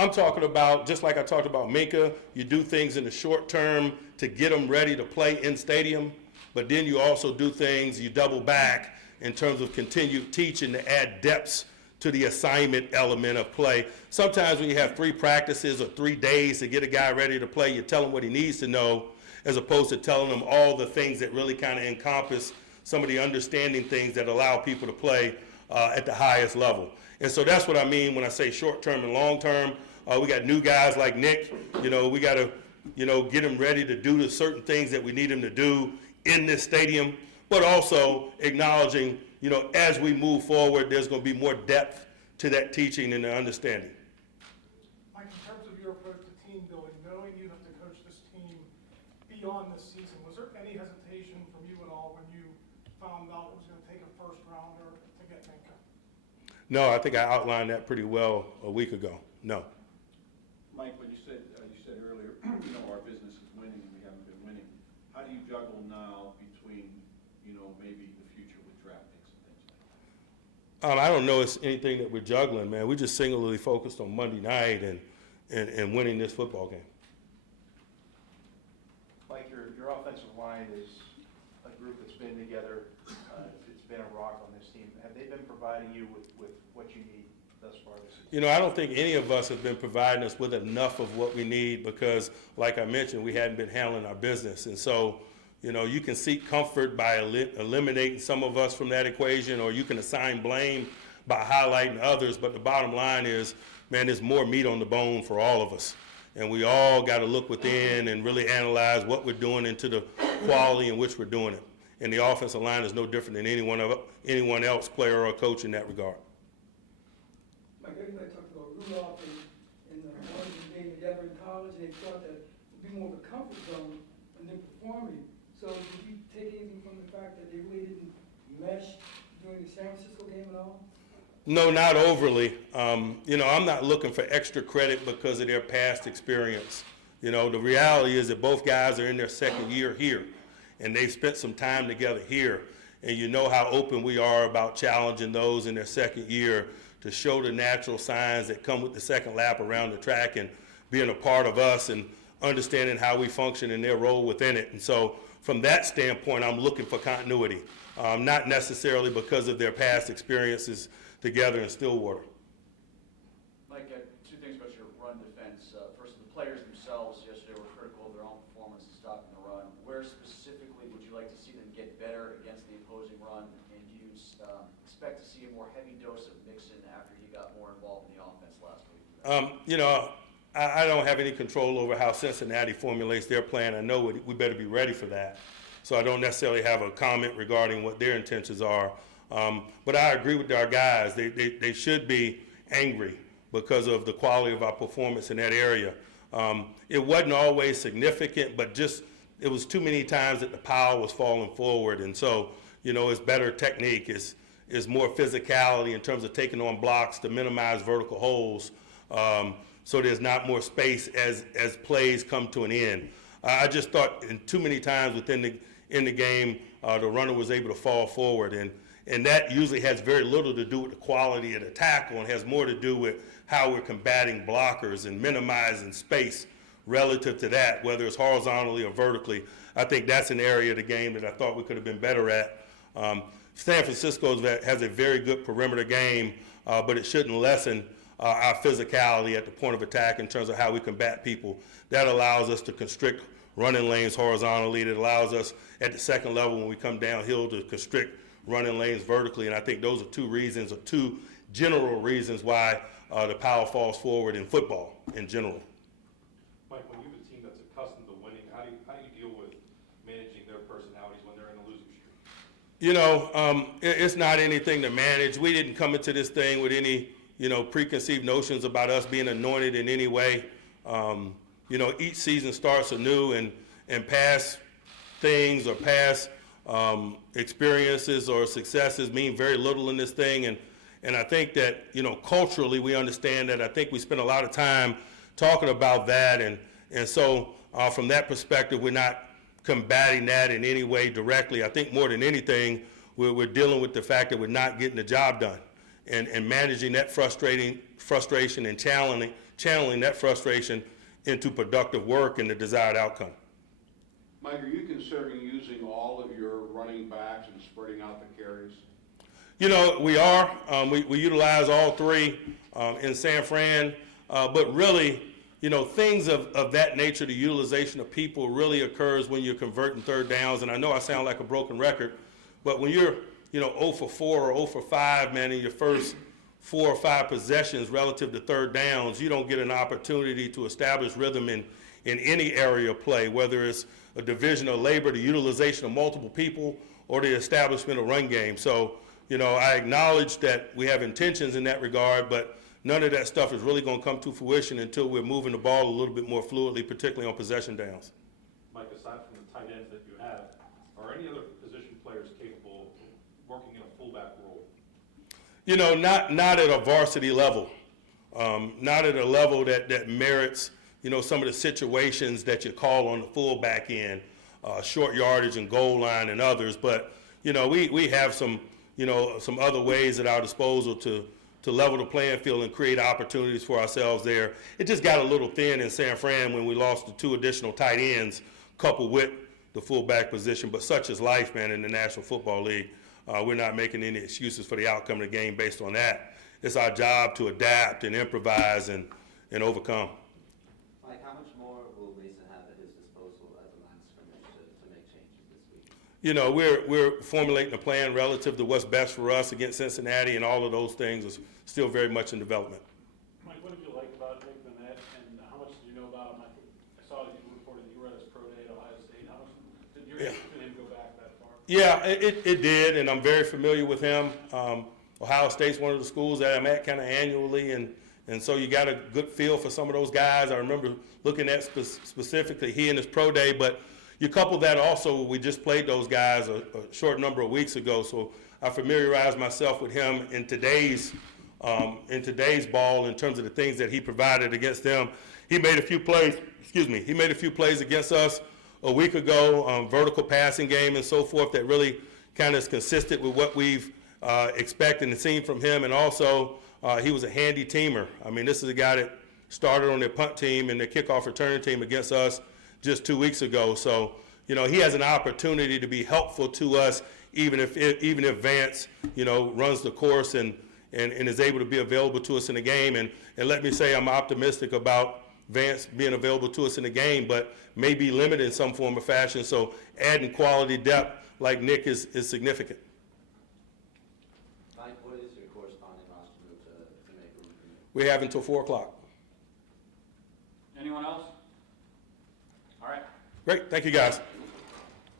I'm talking about, just like I talked about Minka, you do things in the short term to get them ready to play in stadium, but then you also do things, you double back in terms of continued teaching to add depths to the assignment element of play. Sometimes when you have 3 practices or 3 days to get a guy ready to play, you tell him what he needs to know as opposed to telling him all the things that really kind of encompass some of the understanding things that allow people to play at the highest level. And so that's what I mean when I say short term and long term. We got new guys like Nick. We got to, get him ready to do the certain things that we need him to do in this stadium, but also acknowledging, as we move forward, there's going to be more depth to that teaching and the understanding. Mike, in terms of your approach to team building, knowing you have to coach this team beyond this season, was there any hesitation from you at all when you found out it was going to take a first rounder to get Minka? No, I think I outlined that pretty well a week ago. No. Mike, when you said earlier, our business is winning and we haven't been winning, how do you juggle now between, maybe the future with draft picks and things like that? I don't know it's anything that we're juggling, man. We just singularly focused on Monday night and winning this football game. Mike, your offensive line is a group that's been together. It's been a rock on this team. Have they been providing you with what you need thus far this season? I don't think any of us have been providing us with enough of what we need because, like I mentioned, we hadn't been handling our business. And so, you can seek comfort by eliminating some of us from that equation, or you can assign blame by highlighting others. But the bottom line is, man, there's more meat on the bone for all of us. And we all got to look within and really analyze what we're doing into the quality in which we're doing it. And the offensive line is no different than anyone else, player or coach, in that regard. Mike, everybody talked about Rudolph and the ones who came together in college, and they thought that it would be more of a comfort zone and then performing. So did you take anything from the fact that they really didn't mesh during the San Francisco game at all? No, not overly. I'm not looking for extra credit because of their past experience. The reality is that both guys are in their second year here, and they've spent some time together here. And you know how open we are about challenging those in their second year to show the natural signs that come with the second lap around the track and being a part of us and understanding how we function and their role within it. And so from that standpoint, I'm looking for continuity, not necessarily because of their past experiences together in Stillwater. Mike, 2 things about your run defense. First, the players themselves yesterday were critical of their own performance in stopping the run. Where specifically would you like to see them get better against the opposing run? And do you expect to see a more heavy dose of Mixon after he got more involved in the offense last week? I don't have any control over how Cincinnati formulates their plan. I know we better be ready for that. So I don't necessarily have a comment regarding what their intentions are. But I agree with our guys. They should be angry because of the quality of our performance in that area. It wasn't always significant, but just it was too many times that the power was falling forward. And so, it's better technique, is more physicality in terms of taking on blocks to minimize vertical holes. So there's not more space as plays come to an end. I just thought in too many times in the game, the runner was able to fall forward, and that usually has very little to do with the quality of the tackle and has more to do with how we're combating blockers and minimizing space relative to that, whether it's horizontally or vertically. I think that's an area of the game that I thought we could have been better at. San Francisco has a very good perimeter game, but it shouldn't lessen our physicality at the point of attack in terms of how we combat people. That allows us to constrict running lanes horizontally. That allows us at the second level when we come downhill to constrict running lanes vertically. And I think those are 2 general reasons why the power falls forward in football in general. Mike, when you have a team that's accustomed to winning, how do you deal with managing their personalities when they're in a losing streak? It's not anything to manage. We didn't come into this thing with any preconceived notions about us being anointed in any way. Each season starts anew, and past things or past experiences or successes mean very little in this thing. And I think that, culturally we understand that. I think we spend a lot of time talking about that. And so from that perspective, we're not combating that in any way directly. I think more than anything, we're dealing with the fact that we're not getting the job done. And managing that frustration and channeling that frustration into productive work and the desired outcome. Mike, are you considering using all of your running backs and spreading out the carries? You know, we are. We utilize all three in San Fran, but really, you know, things of that nature, the utilization of people really occurs when you're converting third downs. And I know I sound like a broken record, but when you're, you know, 0 for 4 or 0 for 5, man, in your first 4 or 5 possessions relative to third downs, you don't get an opportunity to establish rhythm in any area of play, whether it's a division of labor, the utilization of multiple people, or the establishment of run game. So, you know, I acknowledge that we have intentions in that regard, but none of that stuff is really going to come to fruition until we're moving the ball a little bit more fluidly, particularly on possession downs. Mike, aside from the tight ends that you have, are any other position players capable of working in a fullback role? You know, not at a varsity level, not at a level that merits, you know, some of the situations that you call on the fullback end, short yardage and goal line and others. But, you know, we have some, you know, some other ways at our disposal to level the playing field and create opportunities for ourselves there. It just got a little thin in San Fran when we lost the 2 additional tight ends coupled with the fullback position. But such is life, man, in the National Football League. We're not making any excuses for the outcome of the game based on that. It's our job to adapt and improvise and overcome. Mike, how much more will Mason have at his disposal at the line of scrimmage to make changes this week? You know, we're formulating a plan relative to what's best for us against Cincinnati, and all of those things are still very much in development. Mike, what did you like about Nick Vanette, and how much did you know about him? I saw that you reported that you were at his pro day at Ohio State. How much did your interest in him go back that far? Yeah, it did, and I'm very familiar with him. Ohio State's one of the schools that I'm at kind of annually, and so you got a good feel for some of those guys. I remember looking at specifically he and his pro day, but you couple that also, we just played those guys a short number of weeks ago, so I familiarized myself with him in today's ball in terms of the things that he provided against them. He made a few plays, he made a few plays against us a week ago, vertical passing game and so forth, that really kind of is consistent with what we've expected and seen from him. And also, he was a handy teamer. I mean, this is a guy that started on their punt team and their kickoff return team against us just 2 weeks ago. So, you know, he has an opportunity to be helpful to us, even if Vance, you know, runs the course and is able to be available to us in the game. And let me say, I'm optimistic about Vance being available to us in the game, but may be limited in some form or fashion. So adding quality depth like Nick is significant. Mike, what is your corresponding roster move to make room for you? We have until 4 o'clock. Anyone else? All right. Great, thank you guys.